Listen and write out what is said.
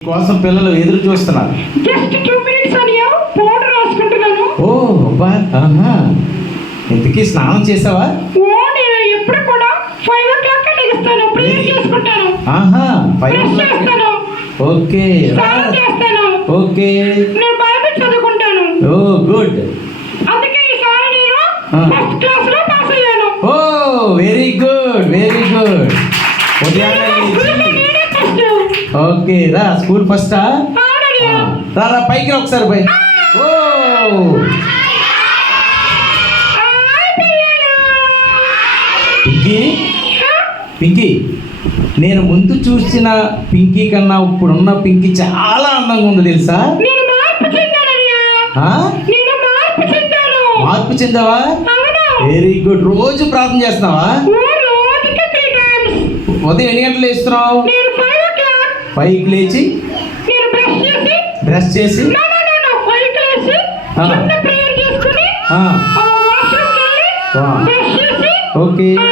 కోసం పిల్లలు ఎదురు చూస్తున్నారు. జస్ట్ 2 minutes అనియా పౌడర్ రాసుకుంటున్నాను. ఓ అబ్బా, ఆహా, ఇంతకీ స్నానం చేసావా? ఓ నేను ఎప్పుడు కూడా 5 o'clock లెగుస్తాను, ప్రేయర్ చేసుకుంటాను. ఆహా, 5 బ్రష్ o'clock. చేస్తాను, ఓకే, స్నానం చేస్తాను, ఓకే, నేను బైబిల్ చదువుకుంటాను. ఓ గుడ్. అందుకే ఈసారి నేను ఫస్ట్ క్లాస్ లో పాస్ అయ్యాను. ఓ వెరీ గుడ్, వెరీ గుడ్. ఉదయాన్నే స్కూల్లో లేచి, నేనే ఫస్ట్. ఓకే రా, స్కూల్ ఫస్టా? అవుననియా. రా రా, పైకి రా ఒకసారి పై. ఓ హాయ్ పిల్లలు. పింకీ, పింకీ, నేను ముందు చూసిన పింకీ కన్నా ఇప్పుడున్న పింకీ చాలా అందంగా ఉంది తెలుసా? నేను మార్పు చెందాననియా. ఆ? నేను మార్పు చెందాను. మార్పు చెందావా? అవును. Very good. రోజు ప్రార్థన చేస్తున్నావా? ఓ రోజుకి 3 times. ఉదయం ఎన్ని గంటలు లేస్తున్నావు? నేను 5 o'clock. 5కి లేచి నేను బ్రష్ చేసి బ్రష్ చేసి 5కి లేచి ఆ. చిన్న ప్రేయర్ చేసుకుని ఆ, వాష్రూమ్కి వెళ్ళి ఆ. బ్రష్ చేసి ఓకే, ఆ,